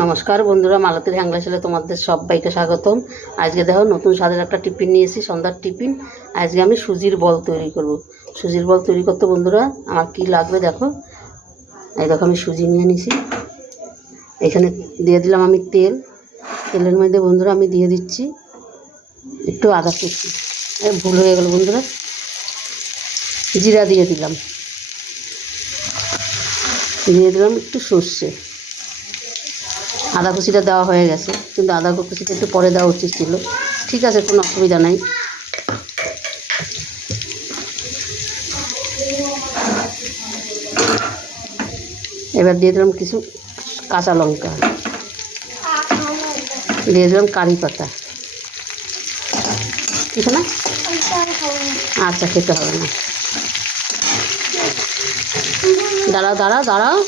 নমস্কার বন্ধুরা, মালতীর হ্যাংলা ছেলে তোমাদের সবাইকে স্বাগতম। আজকে দেখো নতুন স্বাদের একটা টিফিন নিয়ে এসেছি, সন্ধ্যার টিফিন। আজকে আমি সুজির বল তৈরি করব। সুজির বল তৈরি করতে বন্ধুরা আমার কি লাগবে দেখো। এই দেখো আমি সুজি নিয়ে নিছি। এখানে দিয়ে দিলাম আমি তেল। তেলের মধ্যে বন্ধুরা আমি দিয়ে দিচ্ছি একটু আদা কুচি। ভুল হয়ে গেল বন্ধুরা, জিরা দিয়ে দিলাম। দিয়ে দিলাম একটু সর্ষে। আদা কুচিটা দেওয়া হয়ে গেছে, কিন্তু আদা কুচিটা একটু পরে দেওয়া উচিত ছিল। ঠিক আছে, কোনো অসুবিধা নাই। এবার দিয়ে দিলাম কিছু কাঁচা লঙ্কা, দিয়ে দিলাম কারি পাতা। ঠিক না? আচ্ছা, খেতে হবে না। দাঁড়াও,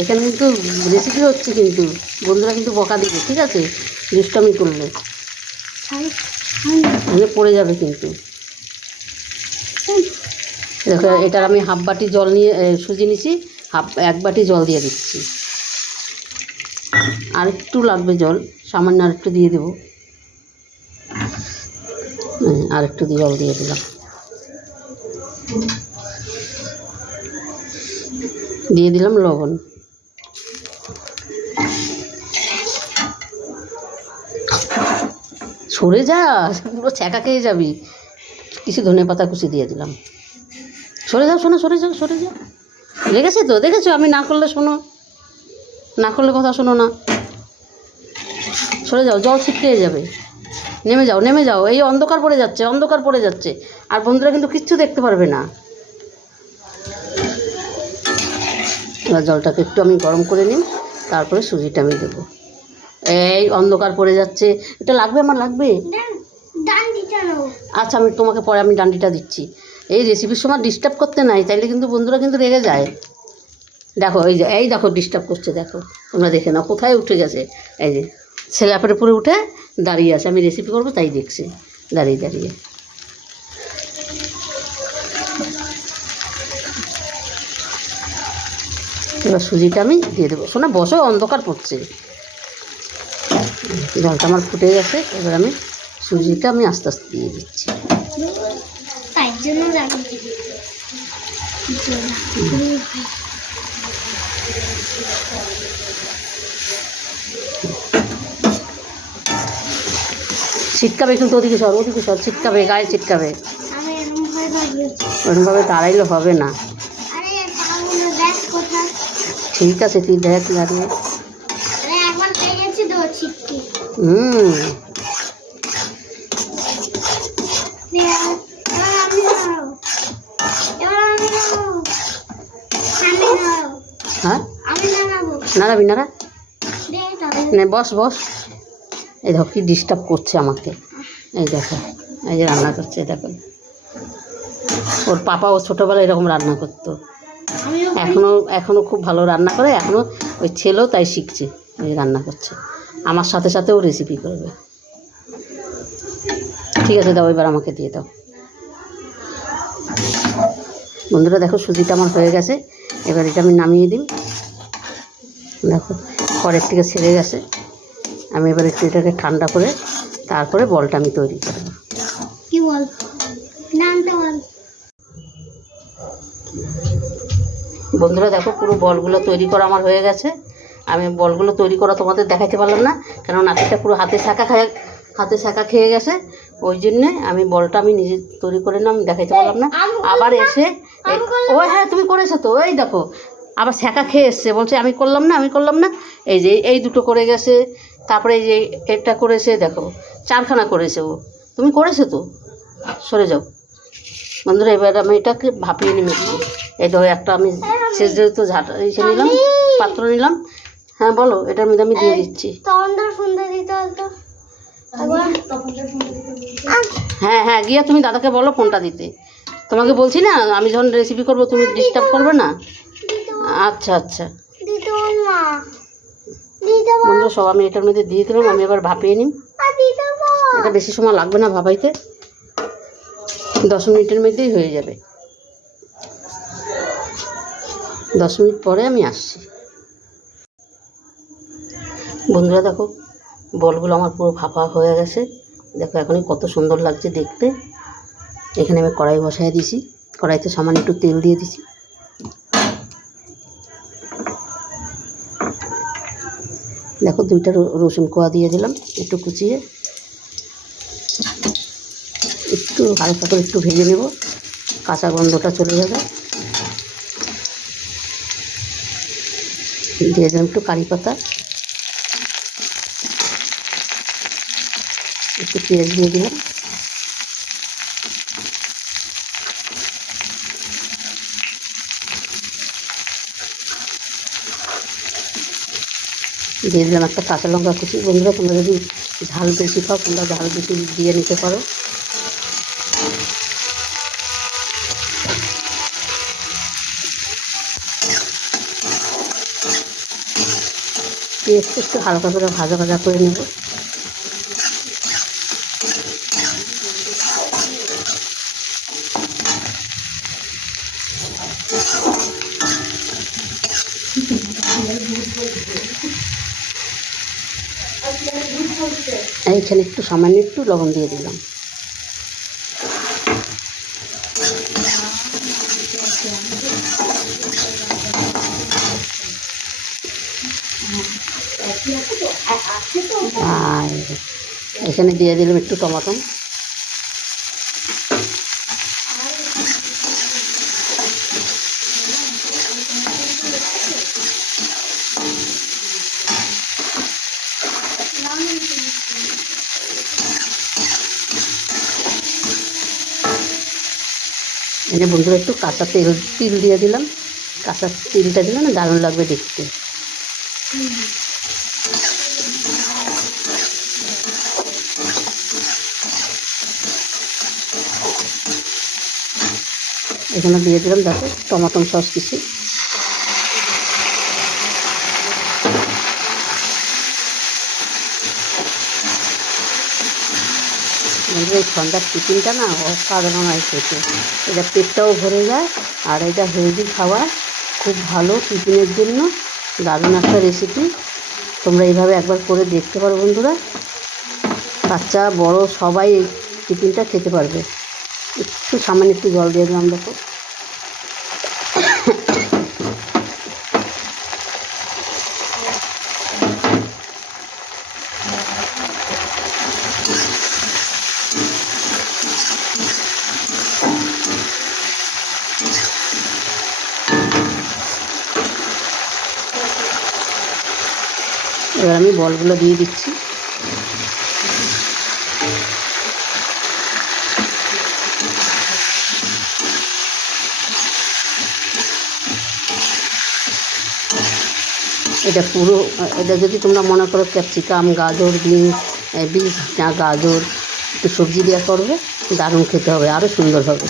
এখানে কিন্তু রেসিপি হচ্ছে, কিন্তু বন্ধুরা কিন্তু বকা দিবে, ঠিক আছে? দুষ্টামি করলে পড়ে যাবে কিন্তু। দেখো, এটার আমি হাফ বাটি জল নিয়ে সুজি নিছি, এক বাটি জল দিয়ে দিচ্ছি। আর একটু লাগবে জল, সামান্য আর একটু দিয়ে দেবো। আর একটু জল দিয়ে দিলাম। দিয়ে দিলাম লবণ। সরে যা, পুরো ছ্যাঁকা খেয়ে যাবি। কিছু ধনেপাতা কুচি দিয়ে দিলাম। সরে যাও, সরে যাও। লেগেছে তো, দেখেছো? আমি না করলে শোনো, না করলে কথা শোনো না। সরে যাও, জল ছিটকে যাবে। নেমে যাও। এই অন্ধকার পড়ে যাচ্ছে। আর বন্ধুরা কিন্তু কিচ্ছু দেখতে পারবে না। এবার জলটাকে একটু আমি গরম করে নিই, তারপরে সুজিটা আমি দেবো। এই অন্ধকার পড়ে যাচ্ছে, এটা লাগবে, আমার লাগবে। আচ্ছা, আমি তোমাকে পরে আমি ডান্ডিটা দিচ্ছি। এই রেসিপির সময় ডিস্টার্ব করতে নাই, তাইলে কিন্তু বন্ধুরা কিন্তু রেগে যায়। দেখো, এই দেখো ডিস্টার্ব করছে, দেখো তোমরা দেখে নাও কোথায় উঠে গেছে। এই যে স্ল্যাপের উপরে উঠে দাঁড়িয়ে আছে, আমি রেসিপি করবো তাই দেখছি দাঁড়িয়ে। এবার সুজিটা আমি দিয়ে দেবো। শোনা, বসো, অন্ধকার পড়ছে। জলটা আমার ফুটে গেছে, এবার আমি সুজিটা আমি আস্তে আস্তে দিয়ে দিচ্ছি। ছিটকাবে কিন্তু, ওদিকে সর, ছিটকাবে, গায়ে ছিটকাবে। ওরকমভাবে দাঁড়াইলে হবে না। ঠিক আছে, তুই দেখ দাঁড়িয়ে। হ্যাঁ, নাড়াবি নাড়া। বস। এই দেখো কি ডিস্টার্ব করছে আমাকে। এই দেখো, এই যে রান্না করছে, দেখো। ওর পাপা ও ছোটোবেলায় এরকম রান্না করতো, এখনও খুব ভালো রান্না করে। এখনও ওই ছেলেও তাই শিখছে, ওই রান্না করছে। আমার সাথে ও রেসিপি করবে। ঠিক আছে, দাও, এবার আমাকে দিয়ে দাও। বন্ধুরা দেখো, সুজিটা আমার হয়ে গেছে। এবার এটা আমি নামিয়ে দিই। দেখো, পরের থেকে ছেড়ে গেছে। আমি এবার একটু এটাকে ঠান্ডা করে তারপরে বলটা আমি তৈরি করব। কি বল? বন্ধুরা দেখো, পুরো বলগুলো তৈরি করা আমার হয়ে গেছে। আমি বলগুলো তৈরি করা তোমাদের দেখাতে পারলাম না, কারণ নাতিটা পুরো হাতে ছাঁকা খেয়ে গেছে। ওই জন্যে আমি বলটা আমি নিজে তৈরি করে না, আমি দেখাতে পারলাম না। আবার এসে হ্যাঁ, তুমি করেছো তো, এই দেখো আবার ছ্যাঁকা খেয়ে এসছে, বলছে আমি করলাম না। এই যে এই দুটো করে গেছে, তারপরে এই যে এটা করেছে, দেখো 4খানা করেছে ও। তুমি করেছো তো, সরে যাও। বন্ধুরা, এবার আমি এটাকে ভাপিয়ে নিয়ে এই দেখো, একটা আমি শেষ যেহেতু নিলাম, পাত্র নিলাম। হ্যাঁ বলো, এটার মধ্যে আমি দিয়ে দিচ্ছি। হ্যাঁ, গিয়া তুমি দাদাকে বলো ফোনটা দিতে। তোমাকে বলছি না, আমি যখন রেসিপি করবো তুমি ডিস্টার্ব করবে না। আচ্ছা। বন্ধুরা, সব আমি এটার মধ্যে দিয়ে দিলাম। আমি এবার ভাপিয়ে নিই। এটা বেশি সময় লাগবে না ভাপাইতে, 10 মিনিটের মধ্যেই হয়ে যাবে। 10 মিনিট পরে আমি আসছি। বন্ধুরা দেখো বলগুলো আমার পুরো ভাপা হয়ে গেছে। দেখো এখনই কত সুন্দর লাগছে দেখতে। এখানে আমি কড়াই বসায় দিয়েছি, কড়াইতে সামান্য একটু তেল দিয়ে দিছি। দেখো 2টা রসুন কোয়া দিয়ে দিলাম একটু কুচিয়ে, একটু হালকা করে একটু ভেজে নেব, কাঁচা গন্ধটা চলে যাবে। দিয়ে দিলাম একটু কারি পাতা, একটু পেঁয়াজ দিয়ে দিলাম, দিয়ে দিলাম একটা কাঁচা লঙ্কা কুচি। বন্ধুরা তোমরা যদি ঝাল বেশি খাও তোমরা ঝাল বেশি দিয়ে নিতে পারো। পেঁয়াজটা একটু হালকা করে ভাজা ভাজা করে নেব। এইখানে একটু সামান্য একটু লবণ দিয়ে দিলাম। আর এখানে দিয়ে দিলাম একটু টমেটো। এনে বন্ধুরা একটু কাঁচা তিল দিয়ে দিলাম। কাঁচা তিলটা দিলে না দারুণ লাগবে দেখতে। এখানে দিয়ে দিলাম দেখো টমেটো সস কিছু। এই সন্ধ্যার টিফিনটা না অসাধারণ হয় খেতে। এটা পেটটাও ভরে যায় আর এটা হেলদি খাবার, খুব ভালো টিফিনের জন্য দারুণ একটা রেসিপি। তোমরা এইভাবে একবার করে দেখতে পারো বন্ধুরা, বাচ্চা বড় সবাই এই টিফিনটা খেতে পারবে। একটু সামান্য একটু জল দিয়ে দিলাম দেখো। এবার আমি বলগুলো দিয়ে দিচ্ছি। এটা পুরো, এটা যদি তোমরা মনে করো ক্যাপসিকাম, গাজর, বিনস গাজর একটু সবজি দেওয়া করবে, দারুণ খেতে হবে, আরও সুন্দর হবে।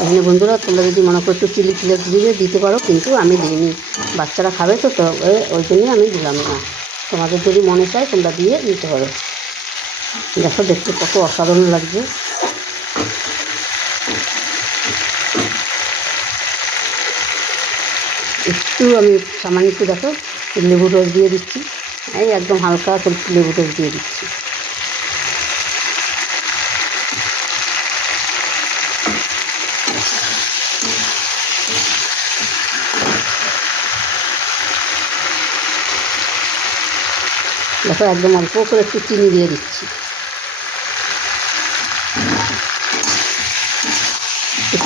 এখানে বন্ধুরা তোমরা যদি মনে করো একটু চিলি ফ্লেক্স দিয়ে দিতে পারো, কিন্তু আমি দিইনি, বাচ্চারা খাবে তো ওই জন্যই আমি দিলাম না। তোমাদের যদি মনে চায় তোমরা দিয়ে দিতে পারো। দেখো দেখতে কত অসাধারণ লাগছে। একটু আমি সামান্য একটু দেখো লেবু রস দিয়ে দিচ্ছি, এই একদম হালকা করে লেবু রস দিয়ে দিচ্ছি। দেখো একদম অল্প করে একটু চিনি দিয়ে দিচ্ছি।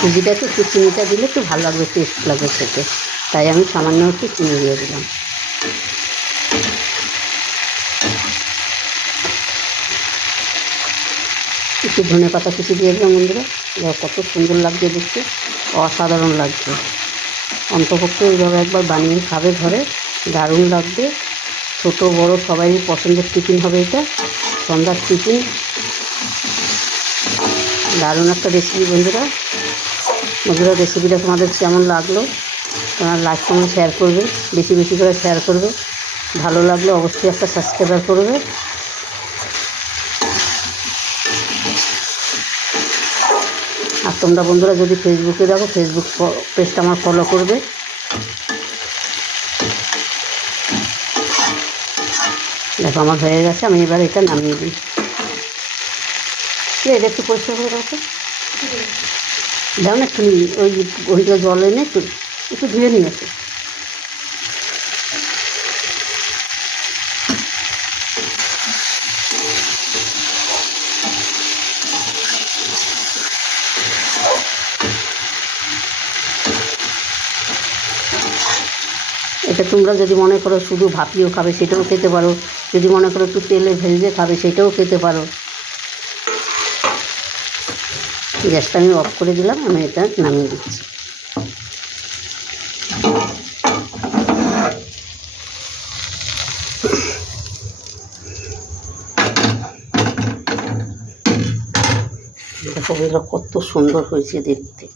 সুজিটাতে একটু চিনিটা দিলে একটু ভালো লাগবে, টেস্ট লাগবে খেতে, তাই আমি সামান্য একটু চিনি দিয়ে দিলাম। একটু ধনে পাতা কুচি দিয়ে দিলাম বন্ধুরা। কত সুন্দর লাগছে দেখতে, অসাধারণ লাগছে। অন্তপক্ষে এইভাবে একবার বানিয়ে খাবে ঘরে, দারুণ লাগবে। ছোট বড় সবারই পছন্দের টিফিন হবে এটা, সন্ধ্যার টিফিন। দারুণ একটা রেসিপি বন্ধুরা। রেসিপিটা তোমাদের কেমন লাগলো তোমরা লাইক কমেন্ট শেয়ার করবে, বেশি বেশি করে শেয়ার করবে। ভালো লাগলে অবশ্যই একটা সাবস্ক্রাইব করবে। আর তোমরা বন্ধুরা যদি ফেসবুকে দেখো, ফেসবুক পেজটা আমার ফলো করবে। দেখো আমার হয়ে গেছে, আমি এবার এটা নামিয়ে দিই। এটা একটু পরিষ্কার করে রাখো, দাও না একটু, ওই ওইটা জল এনে একটু একটু ধুয়ে নিয়ে আসো। এটা তোমরা যদি মনে করো শুধু ভাপিয়েও খাবে সেটাও খেতে পারো, যদি মনে করো একটু তেলে ভেজে খাবে সেটাও খেতে পারো। গ্যাসটা আমি অফ করে দিলাম, আমি এটা নামিয়ে দিচ্ছি। দেখো এগুলো কত সুন্দর হয়েছে দেখতে।